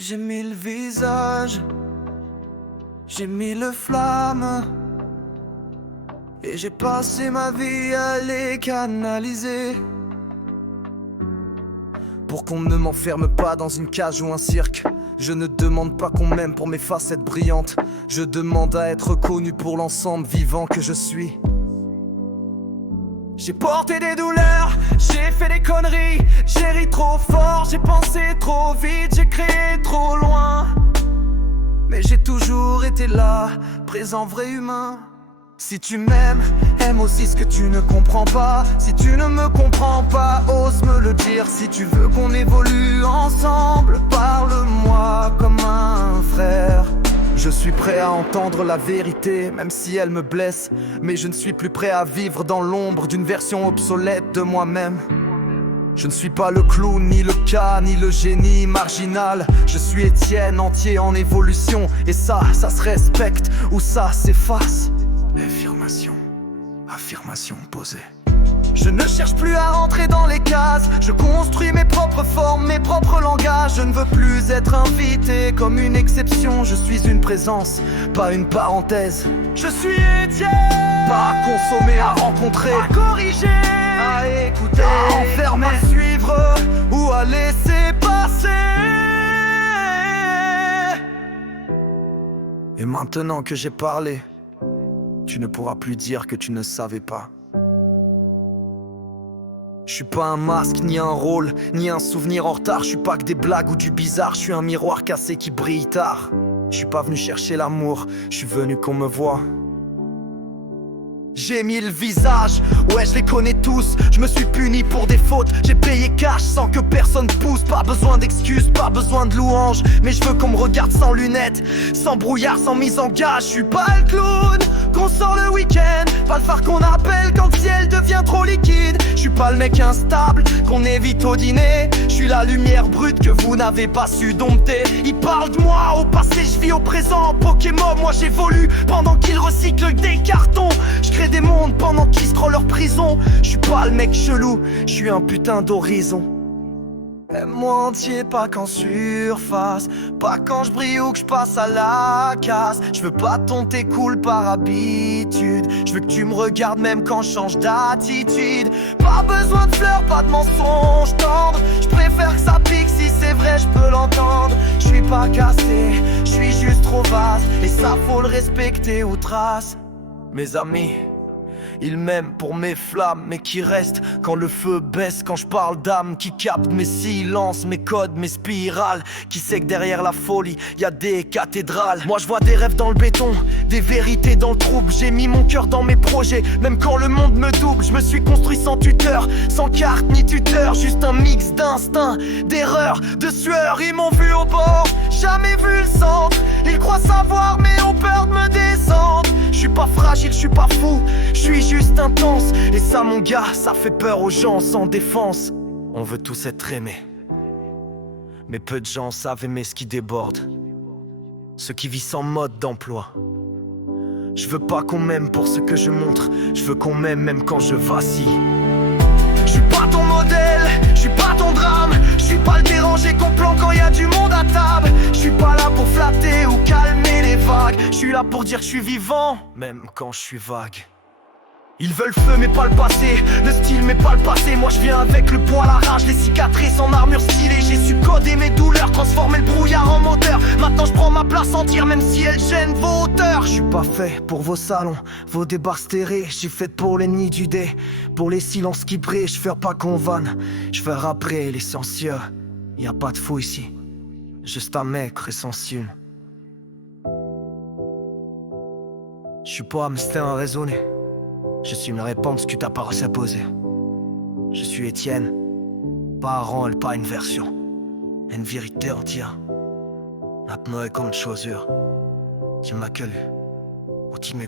J'ai mis le visage, j'ai mis le flamme, et j'ai passé ma vie à les canaliser. Pour qu'on ne m'enferme pas dans une cage ou un cirque. Je ne demande pas qu'on m'aime pour mes facettes brillantes. Je demande à être connu pour l'ensemble vivant que je suis. J'ai porté des douleurs, j'ai fait des conneries, j'ai ri trop fort, j'ai pensé trop vite, j'ai créé trop loin. Mais j'ai toujours été là, présent, vrai, humain. Si tu m'aimes, aime aussi ce que tu ne comprends pas. Si tu ne me comprends pas, ose me le dire. Si tu veux qu'on évolue ensemble, parle-moi comme un frère. Je suis prêt à entendre la vérité, même si elle me blesse. Mais je ne suis plus prêt à vivre dans l'ombre d'une version obsolète de moi-même. Je ne suis pas le clown, ni le cas, ni le génie marginal. Je suis Étienne, entier en évolution. Et ça se respecte ou ça s'efface. Affirmation, affirmation posée. Je ne cherche plus à rentrer dans les cases. Je construis mes propres formes, mes propres langages. Je ne veux plus être invité comme une exception. Je suis une présence, pas une parenthèse. Je suis Étienne, pas à consommer, à rencontrer, à corriger, à écouter, à enfermer, à suivre ou à laisser passer. Et maintenant que j'ai parlé, tu ne pourras plus dire que tu ne savais pas. Je suis pas un masque, ni un rôle, ni un souvenir en retard. Je suis pas que des blagues ou du bizarre. Je suis un miroir cassé qui brille tard. Je suis pas venu chercher l'amour, je suis venu qu'on me voie. J'ai mis le visage, ouais je les connais tous. Je me suis puni pour des fautes, j'ai payé cash sans que personne pousse. Pas besoin d'excuses, pas besoin de louanges. Mais je veux qu'on me regarde sans lunettes, sans brouillard, sans mise en gage. Je suis pas le clown qu'on sort le week-end, pas le phare qu'on appelle quand le ciel devient trop liquide. Je suis pas le mec instable qu'on évite au dîner. Je suis la lumière brute que vous n'avez pas su dompter. Ils parlent de moi au passé, je vis au présent. Pokémon, moi j'évolue pendant qu'ils recyclent des cartons. Je crée des mondes pendant qu'ils scrollent leur prison. Je suis pas le mec chelou, je suis un putain d'horizon. Aime-moi entier, pas qu'en surface. Pas quand je brille ou que je passe à la casse. Je veux pas tonter cool par habitude. Je veux que tu me regardes même quand je change d'attitude. Pas besoin de fleurs, pas de mensonges tendres. Je préfère que ça pique, si c'est vrai je peux l'entendre. Je suis pas cassé, je suis juste trop vaste. Et ça faut le respecter outrace. Mes amis, ils m'aiment pour mes flammes, mais qui restent quand le feu baisse. Quand je parle d'âme, qui capte mes silences, mes codes, mes spirales. Qui sait que derrière la folie, y a des cathédrales. Moi je vois des rêves dans le béton, des vérités dans le trouble. J'ai mis mon cœur dans mes projets, même quand le monde me double. Je me suis construit sans tuteur, sans carte ni tuteur. Juste un mix d'instinct, d'erreur, de sueur. Ils m'ont vu au bord, jamais vu le centre. Ils croient savoir mais ont peur de me descendre. Je suis pas fragile, je suis pas fou, je suis juste intense. Et ça mon gars, ça fait peur aux gens sans défense. On veut tous être aimés, mais peu de gens savent aimer ce qui déborde, ceux qui vivent sans mode d'emploi. Je veux pas qu'on m'aime pour ce que je montre, je veux qu'on m'aime même quand je vacille. Je suis pas ton modèle, je suis pas ton drame. Je suis pas le dérangé qu'on plante quand y a du monde à table. Je suis pas là pour flatter ou calmer les vagues. Je suis là pour dire que je suis vivant, même quand je suis vague. Ils veulent le feu mais pas le passé, le style mais pas le passé. Moi je viens avec le poids, la rage, les cicatrices en armure stylée. J'ai su coder mes douleurs, transformer le brouillard en moteur. Maintenant je prends ma place en tir même si elle gêne vos hauteurs. Je suis pas fait pour vos salons, vos débats stérés. Je suis fait pour les nids du dé, pour les silences qui brillent. Je fais pas qu'on vanne, je fais après l'essentiel. Y a pas de fou ici, juste un mec essentiel. Je suis pas hamster à raisonner, je suis une réponse que t'as pas réussi à poser. Je suis Étienne, pas un rôle, pas une version. Une vérité entière. Maintenant est comme une chaussure. Tu m'as connu, ou tu m'as